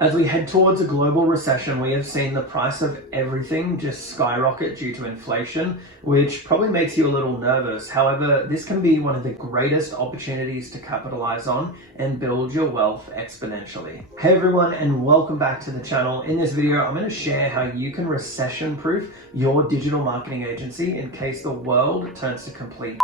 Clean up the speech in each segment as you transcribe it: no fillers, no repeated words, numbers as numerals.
As we head towards a global recession, we have seen the price of everything just skyrocket due to inflation, which probably makes you a little nervous. However, this can be one of the greatest opportunities to capitalize on and build your wealth exponentially. Hey everyone, and welcome back to the channel. In this video, I'm going to share how you can recession-proof your digital marketing agency in case the world turns to complete.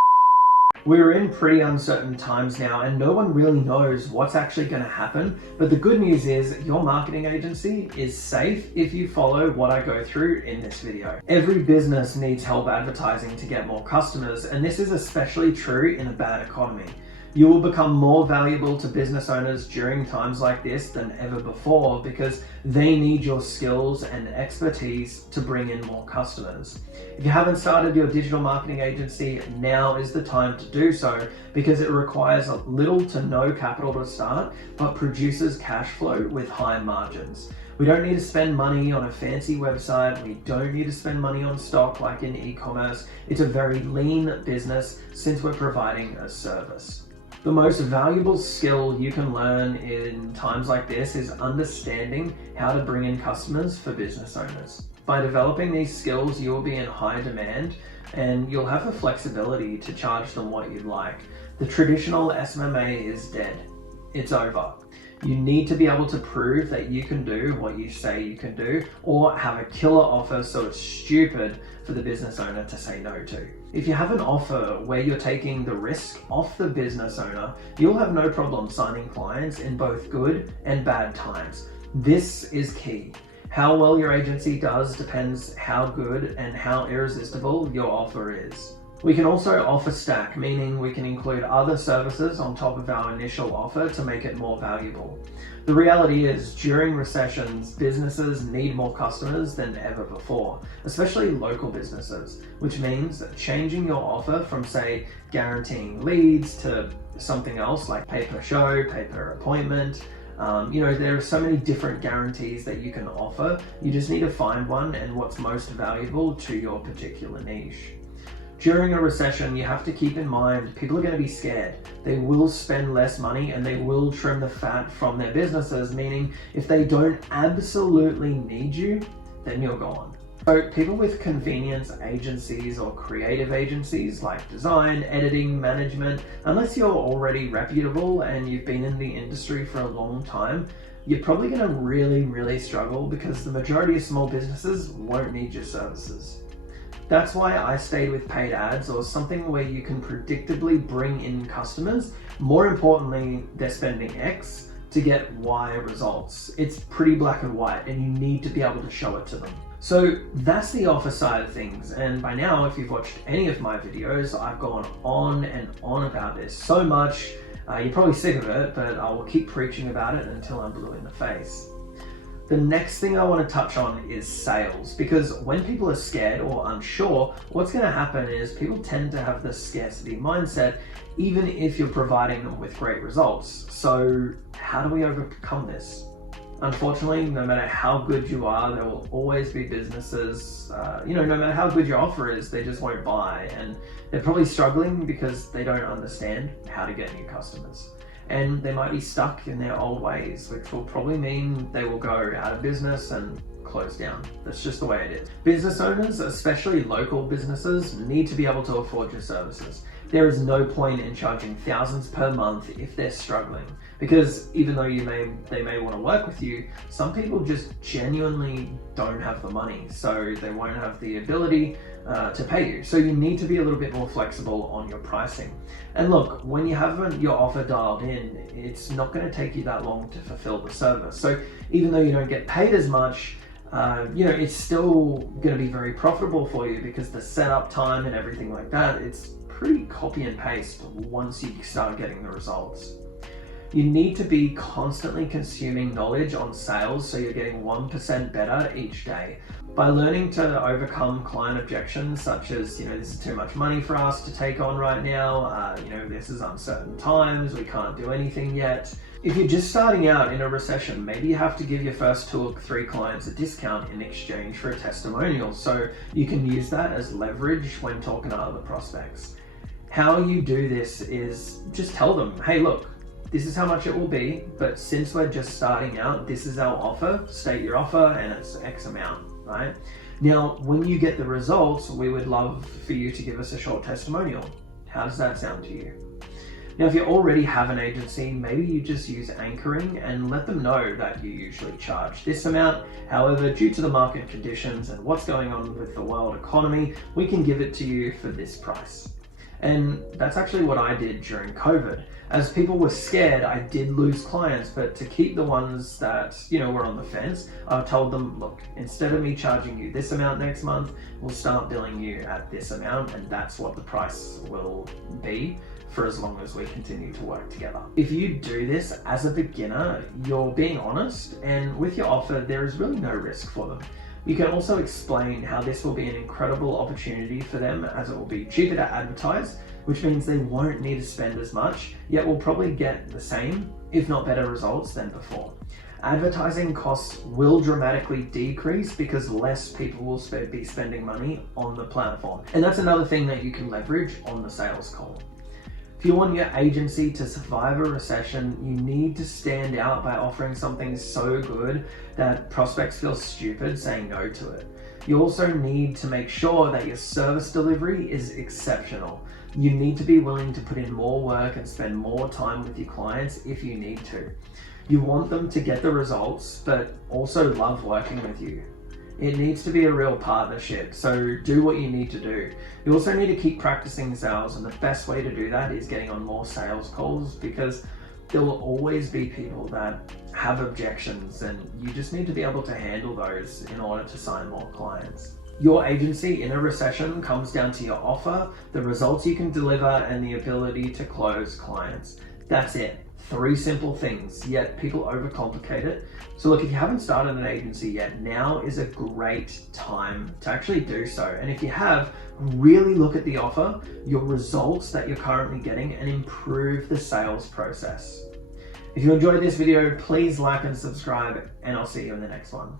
We're in pretty uncertain times now and no one really knows what's actually going to happen, but the good news is your marketing agency is safe if you follow what I go through in this video. Every business needs help advertising to get more customers, and this is especially true in a bad economy. You will become more valuable to business owners during times like this than ever before because they need your skills and expertise to bring in more customers. If you haven't started your digital marketing agency, now is the time to do so because it requires little to no capital to start, but produces cash flow with high margins. We don't need to spend money on a fancy website. We don't need to spend money on stock like in e-commerce. It's a very lean business since we're providing a service. The most valuable skill you can learn in times like this is understanding how to bring in customers for business owners. By developing these skills, you'll be in high demand and you'll have the flexibility to charge them what you'd like. The traditional SMMA is dead. It's over. You need to be able to prove that you can do what you say you can do, or have a killer offer so it's stupid for the business owner to say no to. If you have an offer where you're taking the risk off the business owner, you'll have no problem signing clients in both good and bad times. This is key. How well your agency does depends how good and how irresistible your offer is. We can also offer stack, meaning we can include other services on top of our initial offer to make it more valuable. The reality is, during recessions, businesses need more customers than ever before, especially local businesses, which means changing your offer from, say, guaranteeing leads to something else like pay per show, pay per appointment. There are so many different guarantees that you can offer. You just need to find one and what's most valuable to your particular niche. During a recession, you have to keep in mind, people are going to be scared. They will spend less money and they will trim the fat from their businesses, meaning if they don't absolutely need you, then you're gone. So people with convenience agencies or creative agencies like design, editing, management, unless you're already reputable and you've been in the industry for a long time, you're probably going to really struggle because the majority of small businesses won't need your services. That's why I stayed with paid ads or something where you can predictably bring in customers. More importantly, they're spending X to get Y results. It's pretty black and white and you need to be able to show it to them. So that's the offer side of things. And by now, if you've watched any of my videos, I've gone on and on about this so much. You're probably sick of it, but I will keep preaching about it until I'm blue in the face. The next thing I want to touch on is sales, because when people are scared or unsure, what's going to happen is people tend to have this scarcity mindset, even if you're providing them with great results. So how do we overcome this? Unfortunately, no matter how good you are, there will always be businesses, no matter how good your offer is, they just won't buy. And they're probably struggling because they don't understand how to get new customers. And they might be stuck in their old ways, which will probably mean they will go out of business and close down. That's just the way it is. Business owners, especially local businesses, need to be able to afford your services. There is no point in charging thousands per month if they're struggling, because even though they may want to work with you, some people just genuinely don't have the money, so they won't have the ability to pay you. So you need to be a little bit more flexible on your pricing. And look, when you have your offer dialed in, it's not going to take you that long to fulfill the service. So even though you don't get paid as much, it's still going to be very profitable for you because the setup time and everything like that, it's pretty copy and paste once you start getting the results. You need to be constantly consuming knowledge on sales so you're getting 1% better each day. By learning to overcome client objections such as, this is too much money for us to take on right now, this is uncertain times, we can't do anything yet. If you're just starting out in a recession, maybe you have to give your first 2 or 3 clients a discount in exchange for a testimonial, so you can use that as leverage when talking to other prospects. How you do this is just tell them, hey, look, this is how much it will be, but since we're just starting out, this is our offer. State your offer and it's X amount, right? Now, when you get the results, we would love for you to give us a short testimonial. How does that sound to you? Now, if you already have an agency, maybe you just use anchoring and let them know that you usually charge this amount. However, due to the market conditions and what's going on with the world economy, we can give it to you for this price. And that's actually what I did during COVID. As people were scared, I did lose clients, but to keep the ones that, were on the fence, I told them, look, instead of me charging you this amount next month, we'll start billing you at this amount, and that's what the price will be for as long as we continue to work together. If you do this as a beginner, you're being honest, and with your offer, there is really no risk for them. You can also explain how this will be an incredible opportunity for them, as it will be cheaper to advertise, which means they won't need to spend as much, yet will probably get the same, if not better results than before. Advertising costs will dramatically decrease because less people will be spending money on the platform. And that's another thing that you can leverage on the sales call. If you want your agency to survive a recession, you need to stand out by offering something so good that prospects feel stupid saying no to it. You also need to make sure that your service delivery is exceptional. You need to be willing to put in more work and spend more time with your clients if you need to. You want them to get the results, but also love working with you. It needs to be a real partnership, so do what you need to do. You also need to keep practicing sales, and the best way to do that is getting on more sales calls, because there will always be people that have objections, and you just need to be able to handle those in order to sign more clients. Your agency in a recession comes down to your offer, the results you can deliver, and the ability to close clients. That's it. 3 simple things, yet people overcomplicate it. So look, if you haven't started an agency yet, now is a great time to actually do so. And if you have, really look at the offer, your results that you're currently getting, and improve the sales process. If you enjoyed this video, please like and subscribe, and I'll see you in the next one.